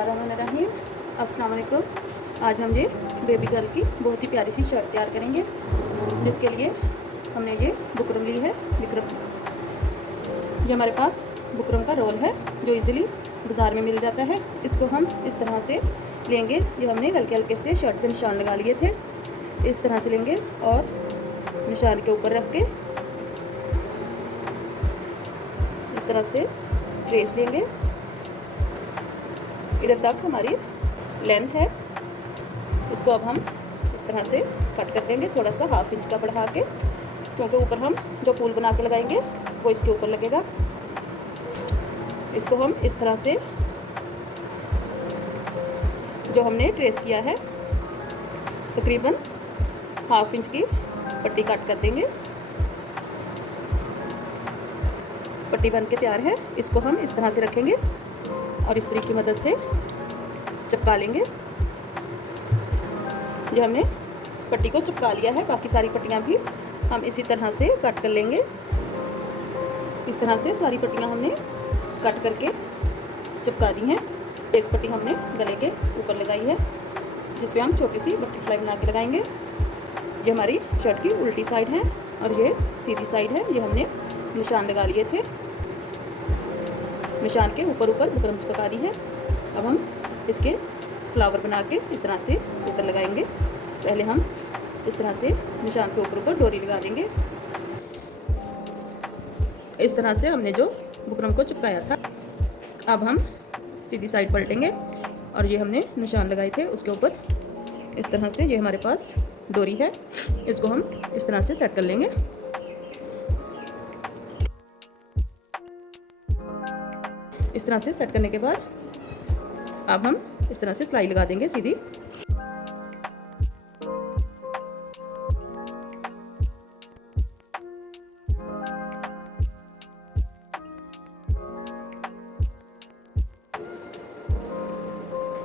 बिस्मिल्लाहिर्रहमानिर्रहीम। अस्सलाम वालेकुम। आज हम ये बेबी गर्ल की बहुत ही प्यारी सी शर्ट तैयार करेंगे, जिसके लिए हमने ये बुकरम ली है। बुकरम, ये हमारे पास बुकरम का रोल है जो इजीली बाज़ार में मिल जाता है। इसको हम इस तरह से लेंगे। ये हमने हल्के हल्के से शर्ट पे निशान लगा लिए थे, इस तरह से लेंगे और निशान के ऊपर रख के इस तरह से ट्रेस लेंगे। इधर तक हमारी लेंथ है, इसको अब हम इस तरह से कट कर देंगे, थोड़ा सा 1/2 इंच का बढ़ा के, क्योंकि ऊपर हम जो फूल बना के लगाएंगे वो इसके ऊपर लगेगा। इसको हम इस तरह से जो हमने ट्रेस किया है तकरीबन 1/2 इंच की पट्टी काट कर देंगे। पट्टी बन के तैयार है। इसको हम इस तरह से रखेंगे और इस तरीके की मदद से चिपका लेंगे। जो हमने पट्टी को चिपका लिया है, बाकी सारी पट्टियाँ भी हम इसी तरह से कट कर लेंगे। इस तरह से सारी पट्टियाँ हमने कट करके चिपका दी हैं। एक पट्टी हमने गले के ऊपर लगाई है, जिस पे हम छोटी सी बटरफ्लाई बना के लगाएंगे। ये हमारी शर्ट की उल्टी साइड है और ये सीधी साइड है। ये हमने निशान लगा लिए थे, निशान के ऊपर ऊपर बुकरम चिपका दी है। अब हम इसके फ्लावर बना के इस तरह से ऊपर लगाएंगे। पहले हम इस तरह से निशान के ऊपर ऊपर डोरी लगा देंगे। इस तरह से हमने जो बुकरम को चिपकाया था, अब हम सीधी साइड पलटेंगे और ये हमने निशान लगाए थे उसके ऊपर इस तरह से, ये हमारे पास डोरी है, इसको हम इस तरह से सेट कर लेंगे। इस तरह से सेट करने के बाद अब हम इस तरह से सिलाई लगा देंगे सीधी।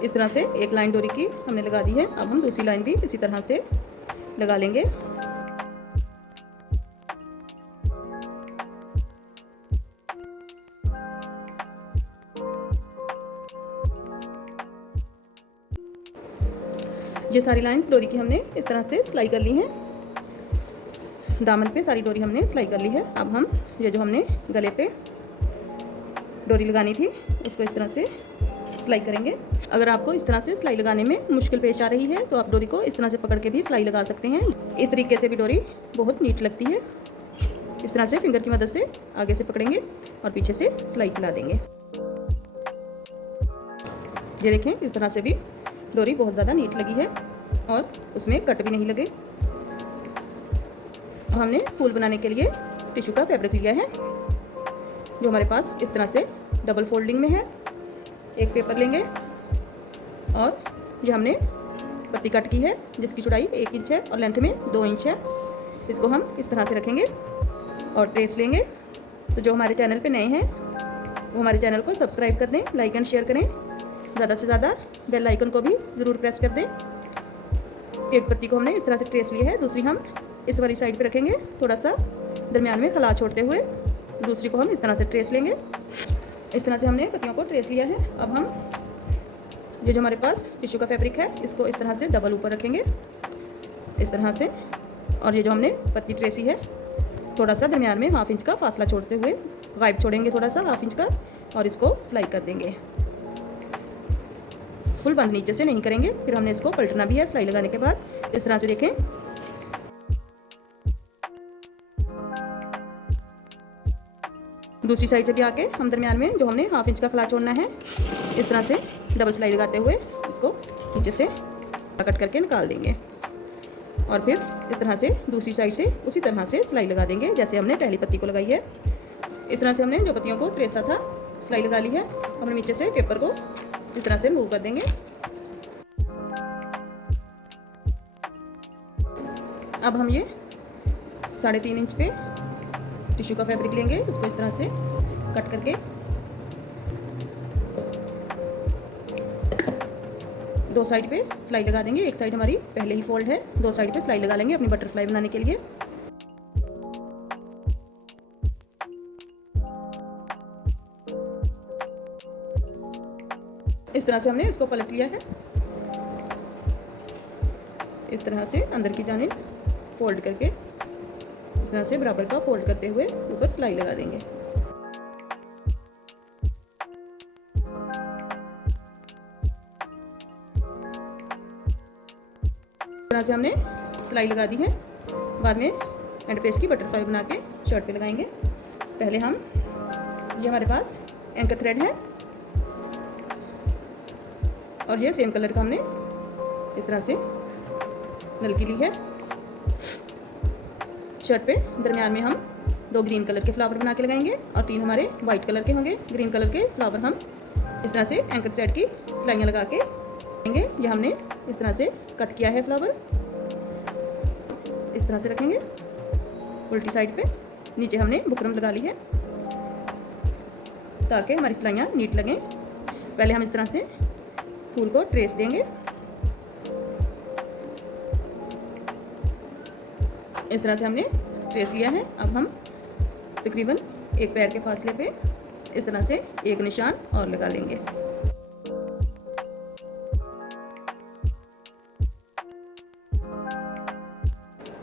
इस तरह से एक लाइन डोरी की हमने लगा दी है। अब हम दूसरी लाइन भी इसी तरह से लगा लेंगे। ये सारी लाइंस डोरी की हमने इस तरह से सिलाई कर ली हैं। दामन पे सारी डोरी हमने सिलाई कर ली है। अब हम ये जो हमने गले पे डोरी लगानी थी उसको इस तरह से सिलाई करेंगे। अगर आपको इस तरह से सिलाई लगाने में मुश्किल पेश आ रही है तो आप डोरी को इस तरह से पकड़ के भी सिलाई लगा सकते हैं। इस तरीके से भी डोरी बहुत नीट लगती है। इस तरह से फिंगर की मदद से आगे से पकड़ेंगे और पीछे से सिलाई चला देंगे। ये देखें, इस तरह से भी डोरी बहुत ज़्यादा नीट लगी है और उसमें कट भी नहीं लगे। हमने फूल बनाने के लिए टिश्यू का फैब्रिक लिया है, जो हमारे पास इस तरह से डबल फोल्डिंग में है। एक पेपर लेंगे और ये हमने पत्ती कट की है, जिसकी चौड़ाई 1 इंच है और लेंथ में 2 इंच है। इसको हम इस तरह से रखेंगे और ट्रेस लेंगे। तो जो हमारे चैनल पे नए हैं वो हमारे चैनल को सब्सक्राइब कर दें, लाइक एंड शेयर करें, ज़्यादा से ज़्यादा बेल आइकन को भी ज़रूर प्रेस कर दें। एक पत्ती को हमने इस तरह से ट्रेस लिया है, दूसरी हम इस वाली साइड पे रखेंगे, थोड़ा सा दरमियान में खला छोड़ते हुए दूसरी को हम इस तरह से ट्रेस लेंगे। इस तरह से हमने पत्तियों को ट्रेस लिया है। अब हम ये जो हमारे पास टिश्यू का फैब्रिक है इसको इस तरह से डबल ऊपर रखेंगे इस तरह से, और ये जो हमने पत्ती ट्रेसी है थोड़ा सा दरमियान में 1/2 इंच का फासला छोड़ते हुए, गायब छोड़ेंगे थोड़ा सा 1/2 इंच का, और इसको सिलाई कर देंगे। फुल बंद नीचे से नहीं करेंगे, फिर हमने इसको पलटना भी है सिलाई लगाने के बाद। इस तरह से देखें, दूसरी साइड से भी आके हम दरमियान में जो हमने 1/2 इंच का खला छोड़ना है, इस तरह से डबल सिलाई लगाते हुए इसको नीचे से कट करके निकाल देंगे और फिर इस तरह से दूसरी साइड से उसी तरह से सिलाई लगा देंगे जैसे हमने पहली पत्ती को लगाई है। इस तरह से हमने जो पत्तियों को ट्रेसा था सिलाई लगा ली है। हमने नीचे से पेपर को इस तरह से मूव कर देंगे। अब हम ये 3.5 इंच पे टिश्यू का फैब्रिक लेंगे, उसको इस तरह से कट करके दो साइड पे सिलाई लगा देंगे। एक साइड हमारी पहले ही फोल्ड है, दो साइड पे सिलाई लगा लेंगे अपनी बटरफ्लाई बनाने के लिए। इस इस तरह से हमने इसको पलट लिया है। इस तरह से अंदर की जानिब फोल्ड करके इस तरह से बराबर का फोल्ड करते हुए ऊपर सिलाई लगा देंगे। इस तरह से हमने सिलाई लगा दी है। बाद में एंड पेज की बटरफ्लाई बना के शर्ट पे लगाएंगे। पहले हम ये हमारे पास एंकर थ्रेड है और ये सेम कलर का हमने इस तरह से नलकी ली है। शर्ट पे दरमियान में हम 2 ग्रीन कलर के फ्लावर बना के लगाएंगे और 3 हमारे वाइट कलर के होंगे। ग्रीन कलर के फ्लावर हम इस तरह से एंकर थ्रेड की सिलाइयाँ लगा के लगाएंगे। ये हमने इस तरह से कट किया है फ्लावर, इस तरह से रखेंगे उल्टी साइड पे। नीचे हमने बुकरम लगा ली है ताकि हमारी सिलाइयाँ नीट लगें। पहले हम इस तरह से फूल को ट्रेस देंगे। इस तरह से हमने ट्रेस लिया है। अब हम तकरीबन एक पैर के फासले पे इस तरह से एक निशान और लगा लेंगे।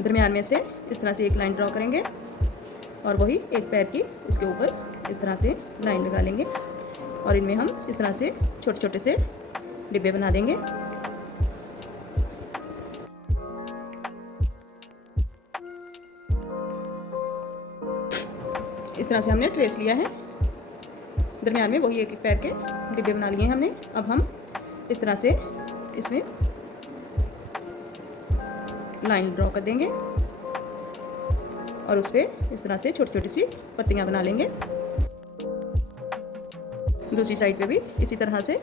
दरमियान में से इस तरह से एक लाइन ड्रॉ करेंगे और वही एक पैर की उसके ऊपर इस तरह से लाइन लगा लेंगे और इनमें हम इस तरह से छोटे छोटे से डिब्बे बना देंगे। इस तरह से हमने ट्रेस लिया है। दरमियान में वही एक पैर के डिब्बे बना लिए हैं हमने। अब हम इस तरह से इसमें लाइन ड्रॉ कर देंगे और उस पर इस तरह से छोटी छोटी सी पत्तियां बना लेंगे। दूसरी साइड पे भी इसी तरह से।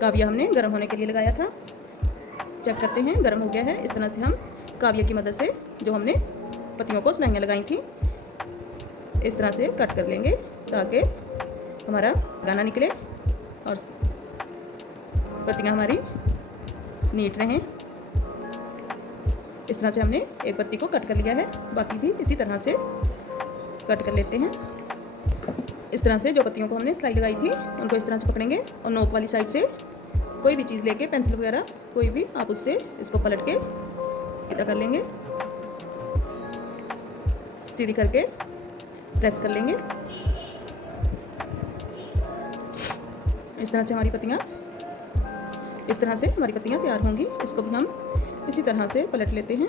काविया हमने गर्म होने के लिए लगाया था। चेक करते हैं गर्म हो गया है। इस तरह से हम काविया की मदद से जो हमने पत्तियों को सिलाइयाँ लगाई थी इस तरह से कट कर लेंगे ताकि हमारा गाना निकले और पत्तियाँ हमारी नीट रहें। इस तरह से हमने एक पत्ती को कट कर लिया है, बाकी भी इसी तरह से कट कर लेते हैं। इस तरह से जो पत्तियों को हमने सिलाई लगाई थी उनको इस तरह से पकड़ेंगे और नोक वाली साइड से कोई भी चीज़ लेके, पेंसिल वगैरह कोई भी, आप उससे इसको पलट के सीधा कर लेंगे। सीधी करके प्रेस कर लेंगे। इस तरह से हमारी पत्तियाँ तैयार होंगी। इसको भी हम इसी तरह से पलट लेते हैं।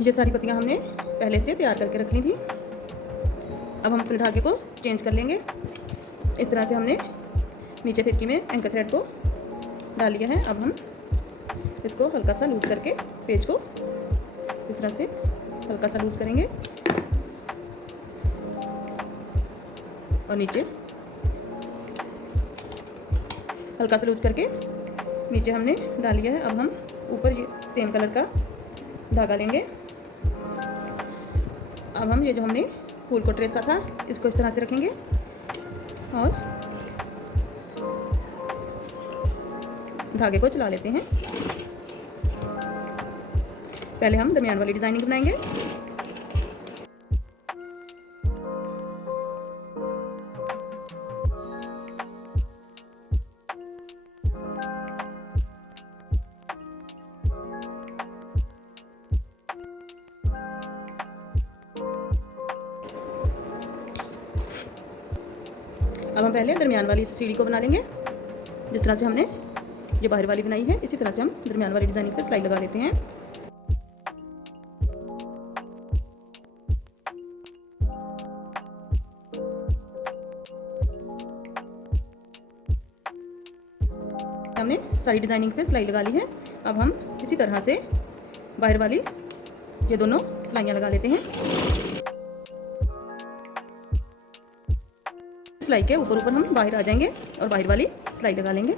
ये सारी पत्तियाँ हमने पहले से तैयार करके रखनी थी। अब हम अपने धागे को चेंज कर लेंगे। इस तरह से हमने नीचे फिरकी में एंकर थ्रेड को डाल लिया है। अब हम इसको हल्का सा लूज़ करके पेज को इस तरह से हल्का सा लूज़ करेंगे और नीचे हल्का सा लूज़ करके नीचे हमने डाल लिया है। अब हम ऊपर ये सेम कलर का धागा लेंगे। अब हम ये जो हमने फूल को ट्रेसा था इसको इस तरह से रखेंगे और धागे को चला लेते हैं। पहले हम दरमियान वाली डिज़ाइनिंग बनाएंगे। अब हम पहले दरमियान वाली इस सीढ़ी को बना लेंगे। जिस तरह से हमने ये बाहर वाली बनाई है इसी तरह से हम दरमियान वाली डिजाइनिंग पे सिलाई लगा लेते हैं। हमने सारी डिजाइनिंग पे सिलाई लगा ली है। अब हम इसी तरह से बाहर वाली ये दोनों सिलाइयाँ लगा लेते हैं। सिलाई के ऊपर ऊपर हम बाहर आ जाएंगे और बाहर वाली सिलाई लगा लेंगे।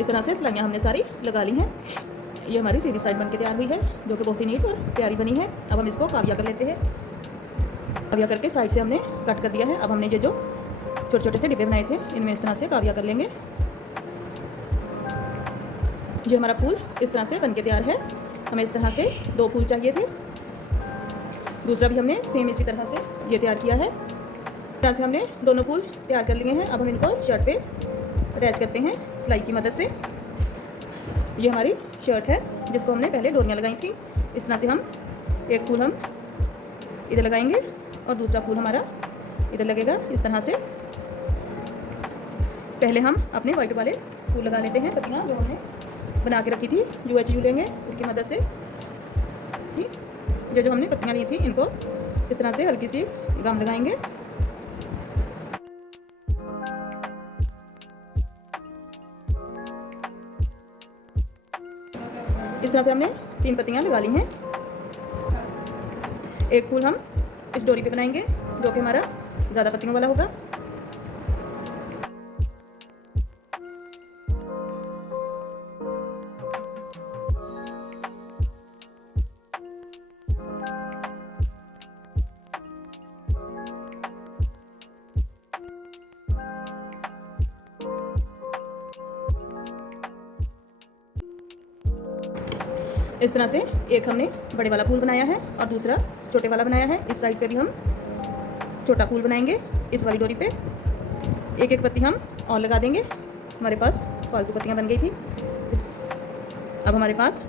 इस तरह से सिलाइयाँ हमने सारी लगा ली हैं। ये हमारी सीधी साइड बनके तैयार हुई है जो कि बहुत ही नीट और प्यारी बनी है। अब हम इसको काविया कर लेते हैं। काविया करके साइड से हमने कट कर दिया है। अब हमने ये जो छोटे छोटे से डिब्बे बनाए थे इनमें इस तरह से काविया कर लेंगे। ये हमारा फूल इस तरह से बनके तैयार है। हमें इस तरह से 2 फूल चाहिए थे। दूसरा भी हमने सेम इसी तरह से ये तैयार किया है। इस तरह से हमने दोनों फूल तैयार कर लिए हैं। अब हम इनको शर्ट पे अटैच करते हैं सिलाई की मदद से। ये हमारी शर्ट है जिसको हमने पहले डोरियाँ लगाई थी। इस तरह से हम एक फूल हम इधर लगाएंगे और दूसरा फूल हमारा इधर लगेगा। इस तरह से पहले हम अपने वाइट वाले फूल लगा लेते हैं। पत्तियाँ जो हमने बना के रखी थी UHU लेंगे उसकी मदद से। जो हमने पत्तियाँ ली थी इनको इस तरह से हल्की सी गम लगाएंगे। इस तरह से हमने 3 पत्तियाँ लगा ली हैं। एक फूल हम इस डोरी पे बनाएंगे जो कि हमारा ज़्यादा पत्तियों वाला होगा। इस तरह से एक हमने बड़े वाला फूल बनाया है और दूसरा छोटे वाला बनाया है। इस साइड पे भी हम छोटा फूल बनाएंगे। इस वाली डोरी पे एक एक पत्ती हम और लगा देंगे। हमारे पास फालतू पत्तियां बन गई थी। अब हमारे पास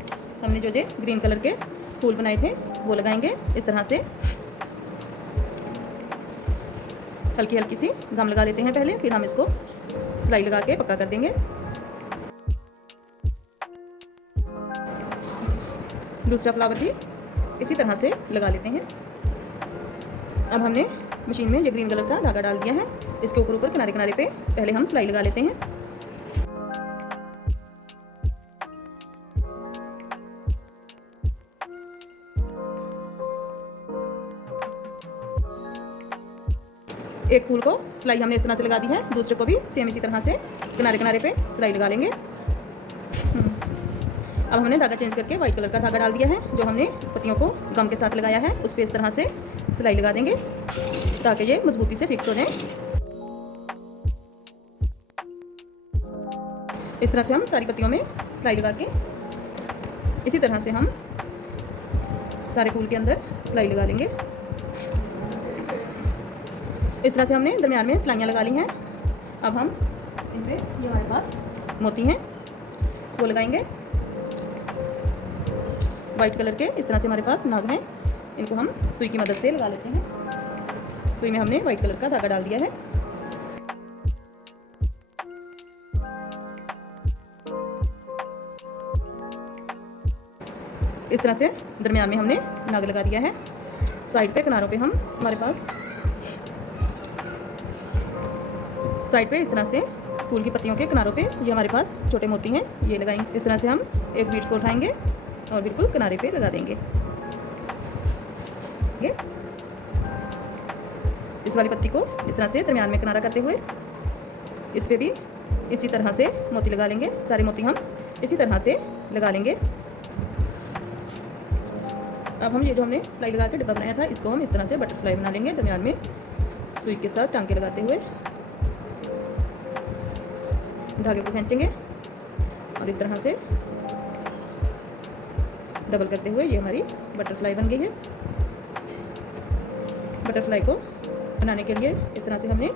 हमने जो ग्रीन कलर के फूल बनाए थे वो लगाएंगे। इस तरह से हल्की हल्की सी गम लगा लेते हैं पहले, फिर हम इसको सिलाई लगा के पक्का कर देंगे। दूसरा फ्लावर भी इसी तरह से लगा लेते हैं। अब हमने मशीन में ये ग्रीन कलर का धागा डाल दिया है। इसके ऊपर ऊपर किनारे किनारे पे पहले हम सिलाई लगा लेते हैं। एक फूल को सिलाई हमने इस तरह से लगा दी है, दूसरे को भी सेम इसी तरह से किनारे किनारे पे सिलाई लगा लेंगे। अब हमने धागा चेंज करके वाइट कलर का धागा डाल दिया है। जो हमने पत्तियों को गम के साथ लगाया है उस पर इस तरह से सिलाई लगा देंगे ताकि ये मजबूती से फिक्स हो जाए। इस तरह से हम सारी पत्तियों में सिलाई लगा के इसी तरह से हम सारे फूल के अंदर सिलाई लगा लेंगे। इस तरह से हमने दरमियान में सिलाइयाँ लगा ली हैं। अब हम इन पे ये हमारे पास मोती हैं वो लगाएंगे वाइट कलर के। इस तरह से हमारे पास नग हैं, इनको हम सुई की मदद से लगा लेते हैं। सुई में हमने वाइट कलर का धागा डाल दिया है। इस तरह से दरमियान में हमने नग लगा दिया है। साइड पे किनारों पे हम हमारे पास साइड पे इस तरह से फूल की पत्तियों के किनारों पे ये हमारे पास छोटे मोती हैं, ये लगाएंगे। इस तरह से हम एक बीड्स को उठाएंगे और बिल्कुल किनारे पे लगा देंगे। इस वाली पत्ती को इस तरह से दरमियान में किनारा करते हुए इस पे भी इसी तरह से मोती लगा लेंगे। सारे मोती हम इसी तरह से लगा लेंगे। अब हम ये जो हमने सिलाई लगा के डिब्बा बनाया था इसको हम इस तरह से बटरफ्लाई बना लेंगे। दरमियान में सुई के साथ टांके लगाते हुए धागे को खींचेंगे और इस तरह से डबल करते हुए ये हमारी बटरफ्लाई बन गई है। बटरफ्लाई को बनाने के लिए इस तरह से हमने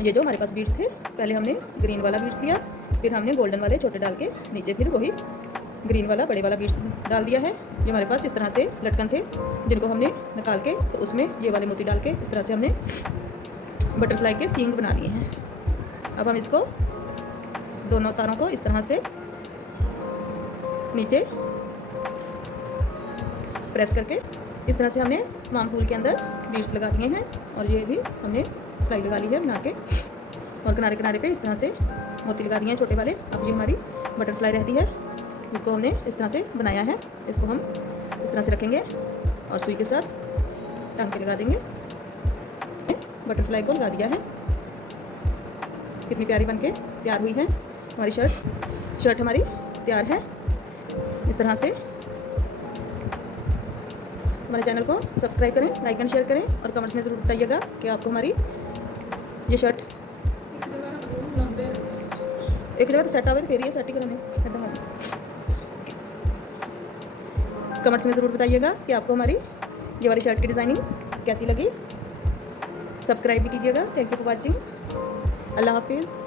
ये जो हमारे पास बीड्स थे पहले हमने ग्रीन वाला बीड्स लिया, फिर हमने गोल्डन वाले छोटे डाल के नीचे फिर वही ग्रीन वाला बड़े वाला बीड्स डाल दिया है। ये हमारे पास इस तरह से लटकन थे जिनको हमने निकाल के तो उसमें ये वाले मोती डाल के इस तरह से हमने बटरफ्लाई के सींग बना दिए हैं। अब हम इसको दोनों तारों को इस तरह से नीचे प्रेस करके इस तरह से हमने तमाम फूल के अंदर बीड्स लगा दिए हैं और ये भी हमने सिलाई लगा ली है बना के और किनारे किनारे पे इस तरह से मोती लगा दिए हैं छोटे वाले। अब ये हमारी बटरफ्लाई रहती है जिसको हमने इस तरह से बनाया है। इसको हम इस तरह से रखेंगे और सुई के साथ टांके लगा देंगे। बटरफ्लाई को लगा दिया है। कितनी प्यारी बनके तैयार हुई है हमारी शर्ट हमारी तैयार है। इस तरह से हमारे चैनल को सब्सक्राइब करें, लाइक एंड शेयर करें और कमेंट्स में ज़रूर बताइएगा कि आपको हमारी ये शर्ट एक जगह सेट आवे फिर ये सेट ही कराने इतना। कमेंट्स में ज़रूर बताइएगा कि आपको हमारी ये वाली शर्ट की डिज़ाइनिंग कैसी लगी। सब्सक्राइब भी कीजिएगा। Thank you for watching. अल्लाह हाफिज़।